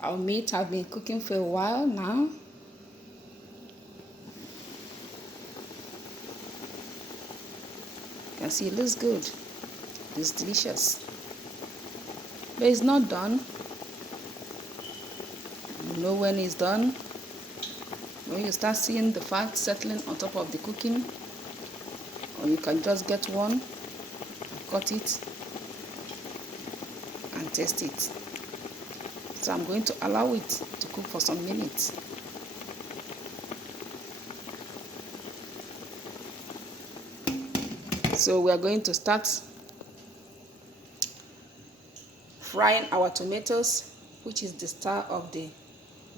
Our meat has been cooking for a while now. You can see it looks good. It's delicious. But it's not done. You know when it's done? When you start seeing the fat settling on top of the cooking, or you can just get one, cut it, and taste it. So I'm going to allow it to cook for some minutes. So we are going to start frying our tomatoes, which is the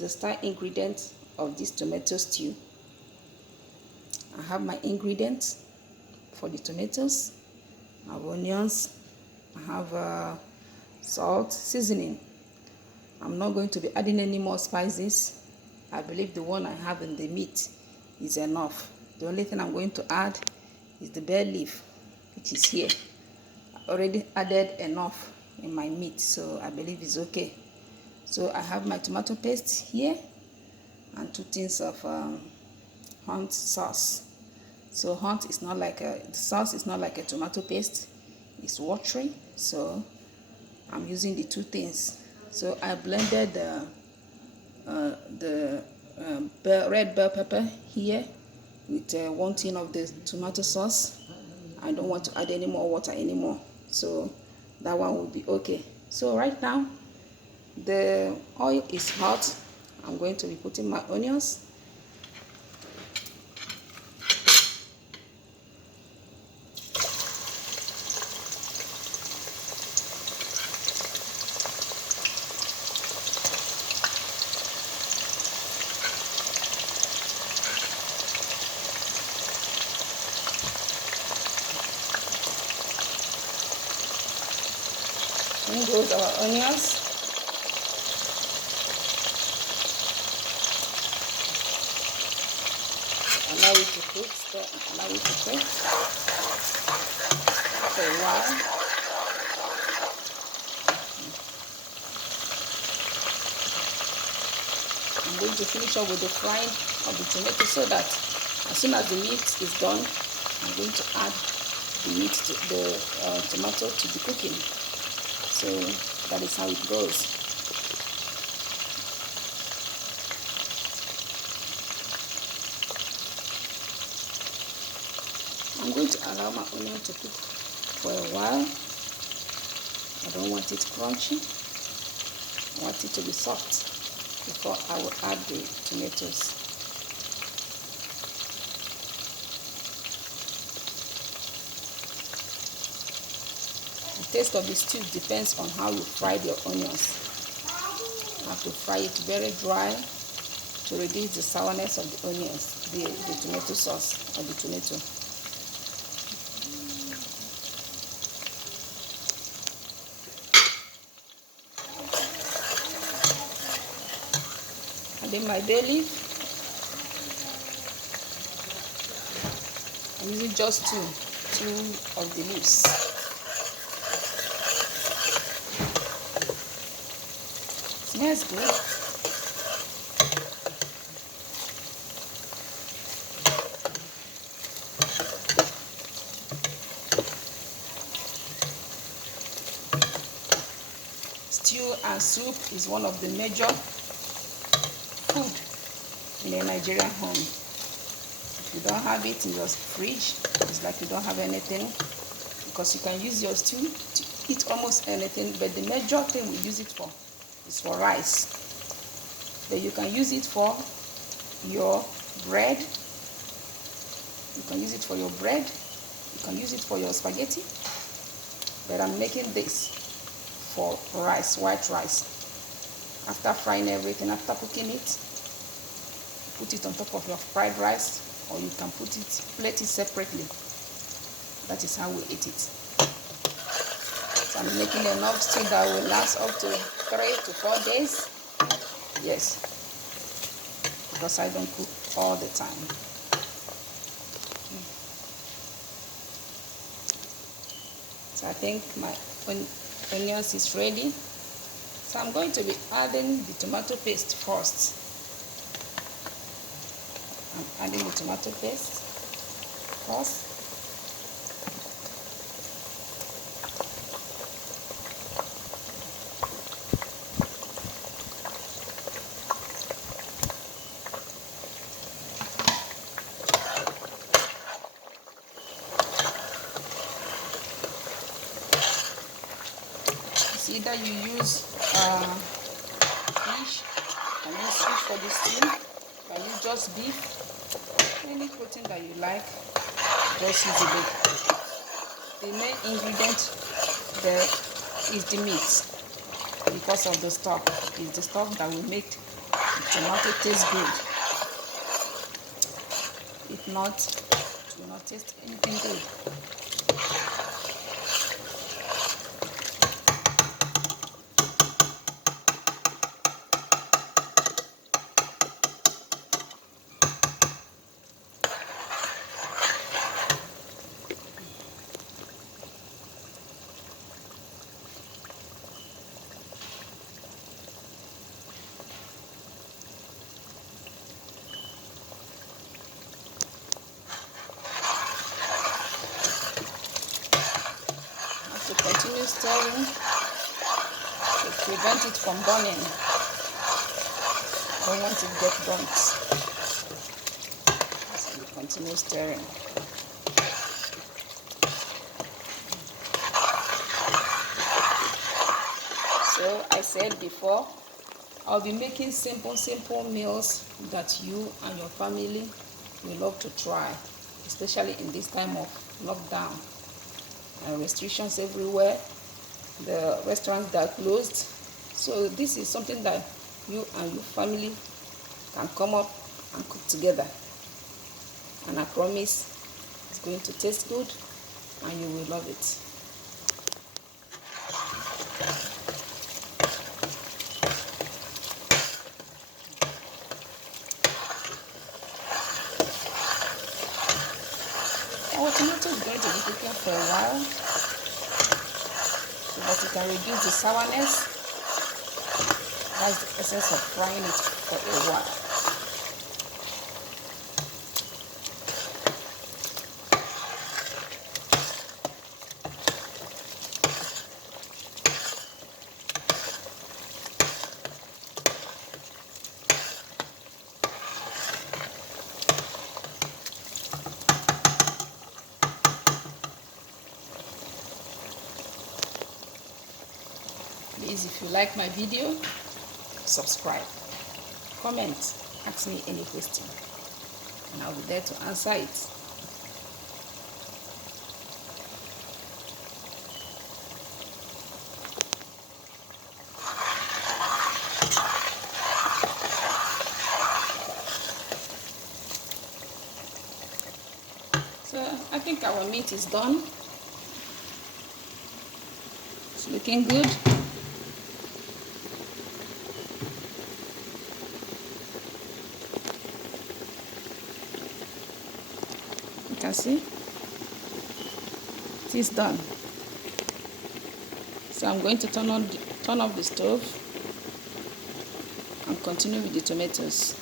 star ingredient of this tomato stew. I have my ingredients for the tomatoes. I have onions. I have salt, seasoning. I'm not going to be adding any more spices. I believe the one I have in the meat is enough. The only thing I'm going to add is the bay leaf, which is here. I already added enough in my meat, so I believe it's okay. So I have my tomato paste here and 2 tins of hunt sauce. So hunt is not like the sauce is not like a tomato paste. It's watery, so I'm using the 2 things. So I blended the red bell pepper here with 1 tin of the tomato sauce. I don't want to add any more water anymore, so that one will be okay. So right now the oil is hot. I'm going to be putting my onions. In goes our onions. Allow it to cook. Allow it to cook for a while. I'm going to finish up with the frying of the tomato so that as soon as the meat is done, I'm going to add the meat to the tomato to the cooking. So that is how it goes. I'm going to allow my onion to cook for a while. I don't want it crunchy. I want it to be soft before I will add the tomatoes. The taste of the stew depends on how you fry your onions. You have to fry it very dry to reduce the sourness of the onions, the tomato sauce or the tomato. And then my bay leaf, I'm using just two of the leaves. Smells good. Stew and soup is one of the major food in a Nigerian home. If you don't have it in your fridge, it's like you don't have anything, because you can use your stew to eat almost anything, but the major thing we use it for is for rice. But you can use it for your bread. You can use it for your bread. You can use it for your spaghetti. But I'm making this for rice, white rice. After frying everything, after cooking it, put it on top of your fried rice, or you can plate it separately. That is how we eat it. So I'm making enough stew that will last up to 3 to 4 days. Yes, because I don't cook all the time. So I think my onions is ready. So I'm going to be adding the tomato paste first. I'm adding the tomato paste first. It's either you use fish, and use fish for the stew, you can use just beef, any protein that you like, just use it. The main ingredient there is the meat, because of the stock. It's the stock that will make the tomato taste good. If not, it will not taste anything good. To continue stirring to prevent it from burning. Don't want it to get burnt. So you continue stirring. So I said before, I'll be making simple meals that you and your family will love to try, especially in this time of lockdown and restrictions everywhere. The restaurants that are closed. So this is something that you and your family can come up and cook together. And I promise it's going to taste good and you will love it. Our tomato is going to be cooking for a while, so that it can reduce the sourness. That's the essence of frying it for a while. Please, if you like my video, subscribe, comment, ask me any question, and I'll be there to answer it. So I think our meat is done. It's looking good. You can see it is done. So I'm going to turn off the stove and continue with the tomatoes.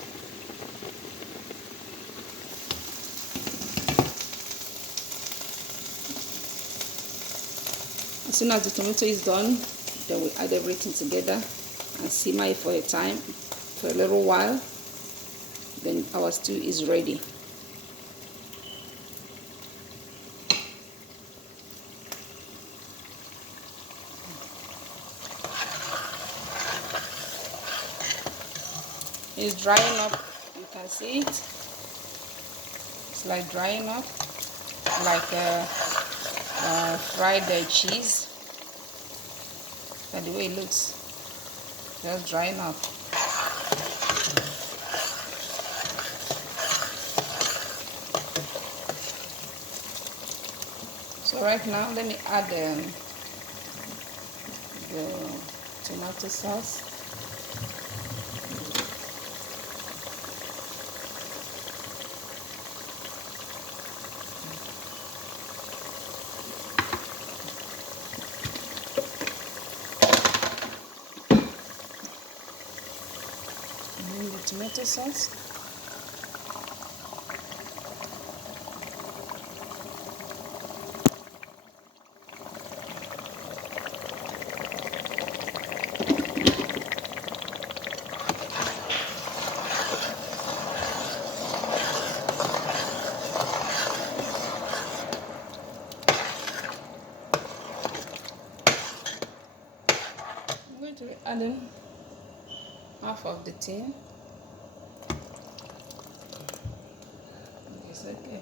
As soon as the tomato is done, then we add everything together and simmer it for a little while. Then our stew is ready. It's drying up. You can see it. It's like drying up, like fried cheese. That's the way it looks. Just drying up. So right now, let me add the tomato sauce. And then the tomato sauce. I'm going to be adding half of the tin. It's okay.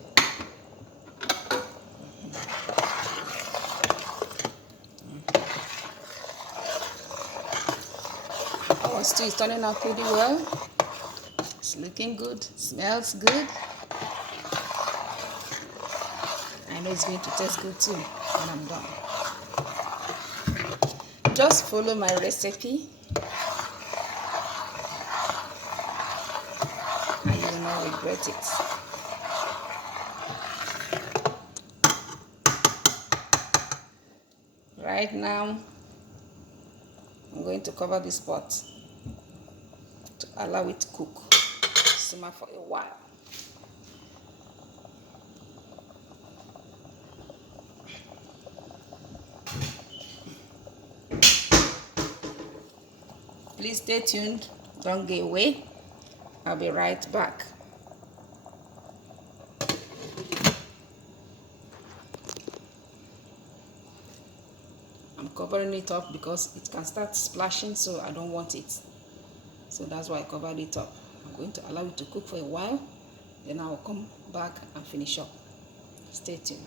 Our stew is turning out pretty well. It's looking good, smells good. I know it's going to taste good too when I'm done. Just follow my recipe and you will not regret it. Right now, I'm going to cover this pot to allow it to cook, simmer for a while. Please stay tuned, don't get away. I'll be right back. I'm covering it up because it can start splashing, so I don't want it. So that's why I covered it up. I'm going to allow it to cook for a while, then I'll come back and finish up. Stay tuned.